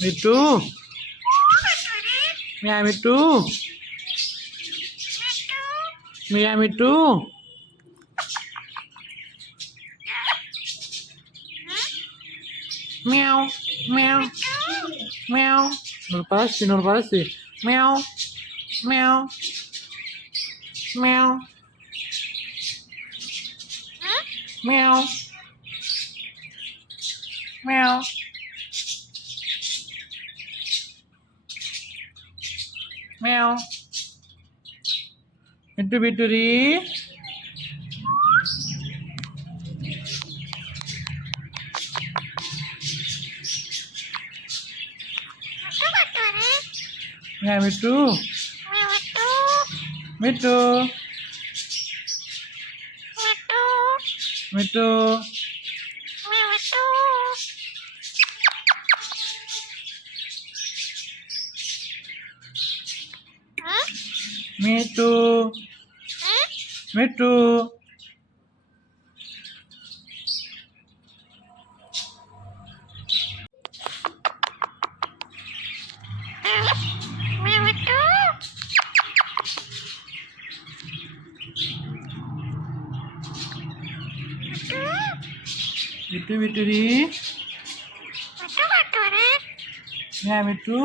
Mittu Mia Mittu Mia Mittu meow meow meow নর পারাসি meow meow meow meow meow meow Mittu বিট্টুরি মিয়া মিট্টু মিট্টু মিট্টু মিট্টু মিট্টু মিট্টু বিট্টুরি হ্যাঁ মিট্টু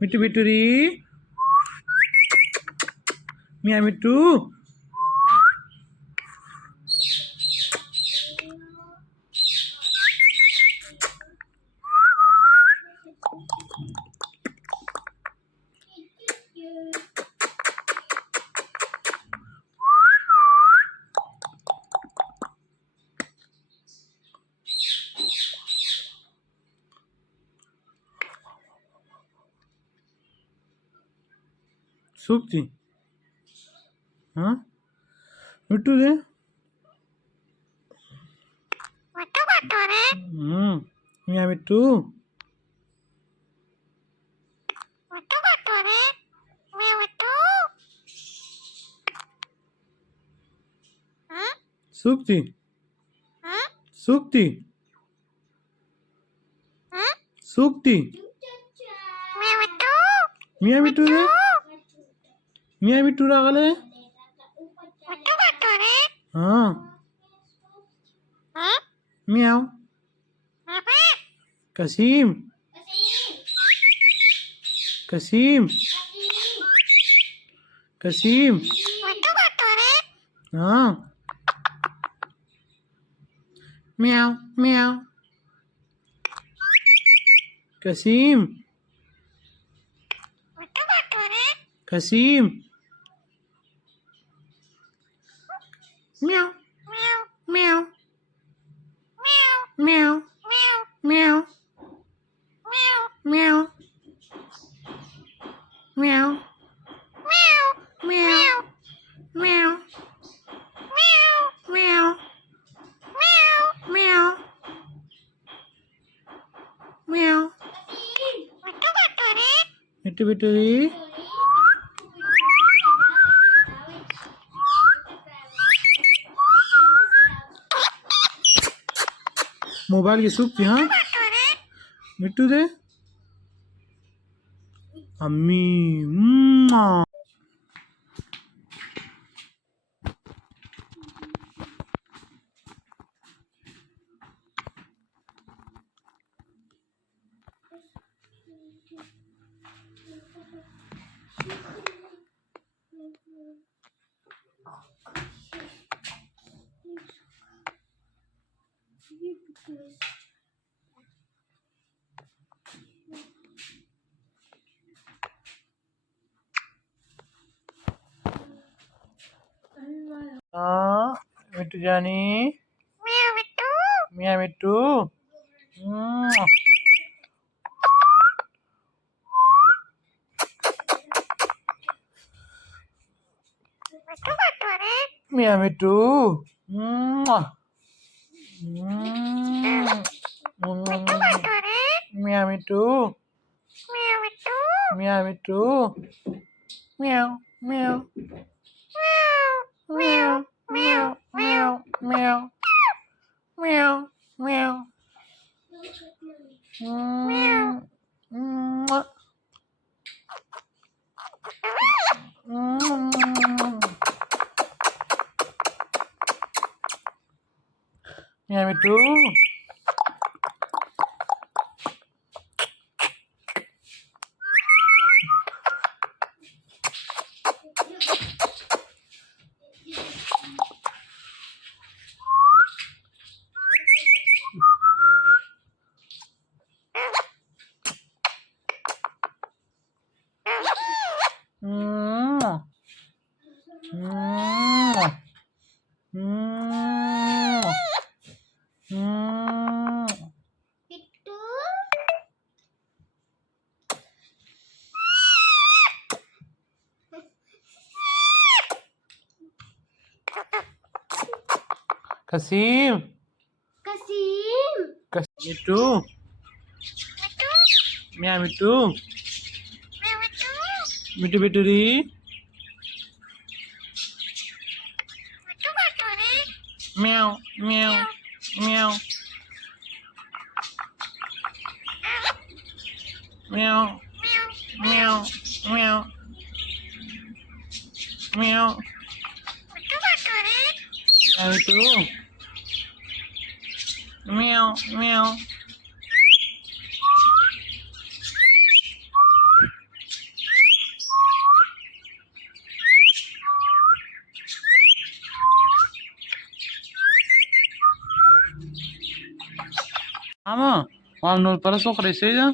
মিট্টু বিট্টুরি মিয়া মিট্টু सूखती हाँ मिट्टू दे मियाँ मिट्टू सूखती सूखती सूखती मियाँ मिट्टू दे मियाँ मिट्टू रागले हाँ मियाँ कसीम कसीम कसीम हाँ म्याऊ म्याऊ कसीम कसीम म्याऊ म्याऊ म्याऊ म्याऊ म्याऊ म्याऊ म्याऊ म्याऊ म्याऊ म्याऊ म्याऊ मिट्टू बिट्टूरी मोबाइल की सूखती हाँ मिट्टू दे అమ్మీ మిట్టు జానీ Mia Mittu Mia Mittu Mia Mittu Mia Mittu meow meow meow, meow, meow, meow, meow, meow, meow, meow, me too. Qaseem. Qaseem. Me too. Meow, me too. Mittu bituri. Meow, meow, meow. Meow, meow, meow. Meow. Me too. Meow, meow. Ama, వాళ్ళు నూరు పరస్ ఒకటి వేసేదా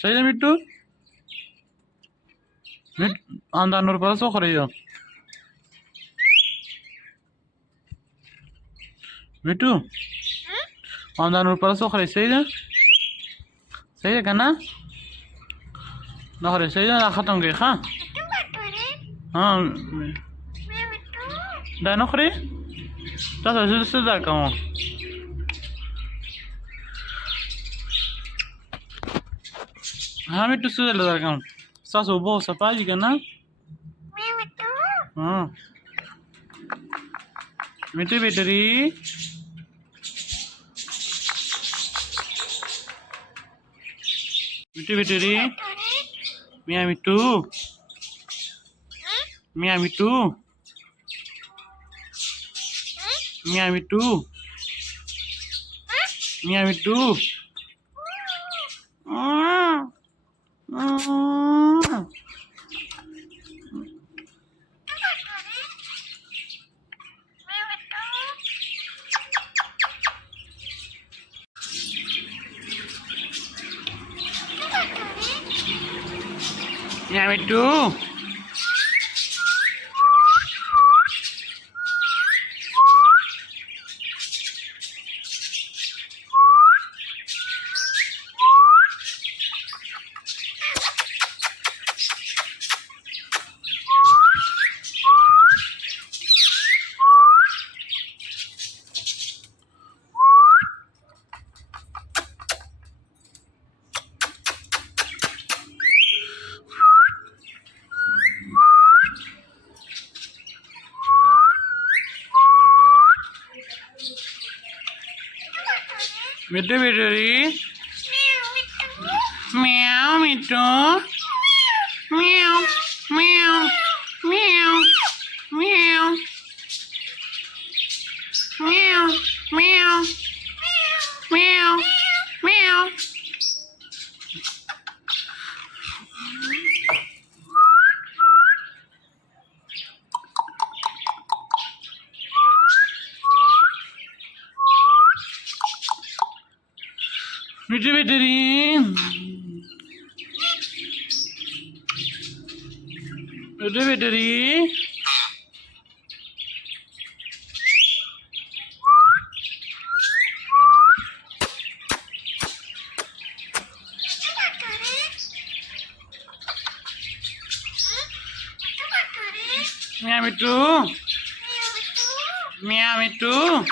సైదా మిట్టు అంత నూరు పరస్ ఒకటి మిట్టు అంత నూరు పరస్ ఒకటి వేసేదా సైదా కన్నా نخرج سيدا لا ختم كي خا ها دا نخري تاسو سيدا کوم हामी टुसु लगा काम सासो बो सपाजी करना हां मिट्टी बेटरी मिट्टी बेटरी मिया मिट्टू मिया मिट्टू मिया मिट्टू मिया मिट्टू Yeah, me too. मिट्टी battery Meow, Mittu. Meow, meow, meow, meow. Meow, meow, meow, meow. Mittu, Mittu. Mittu, Mittu. Meow, Mittu. Meow, Mittu.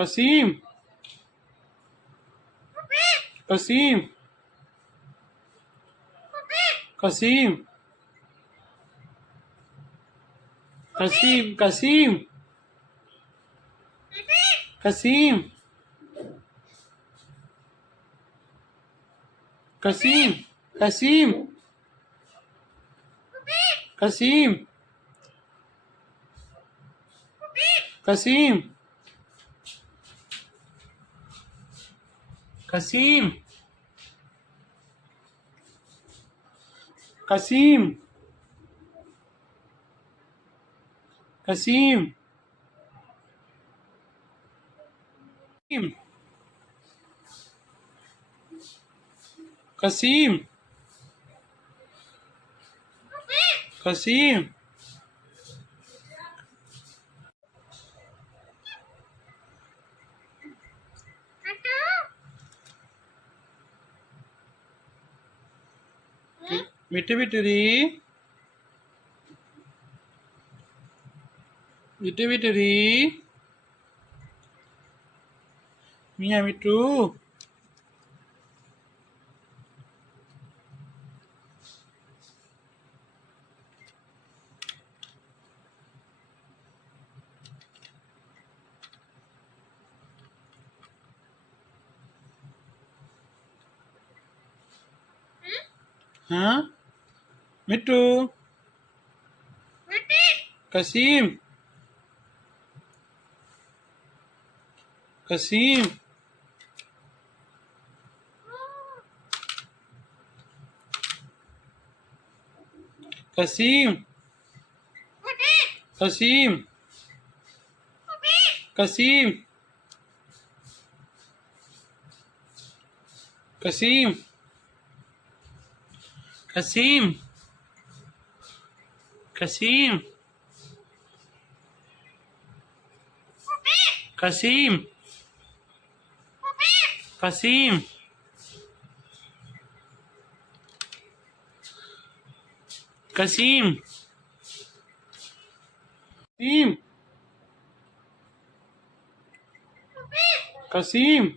Qaseem. Qaseem. Qaseem. Qaseem. Qaseem. Qaseem. Qaseem. Qaseem. Qaseem. Qaseem. Qaseem. Qaseem. Qaseem. Qaseem. Qaseem. Mittu, Mittu. Mittu, Mittu. Meow, Mittu. Huh? Mittu. Qaseem. Qaseem. Qaseem. Qaseem. Qaseem. Qaseem. Qaseem. Qaseem. Qaseem. Qaseem. Qaseem. Qaseem. Qaseem.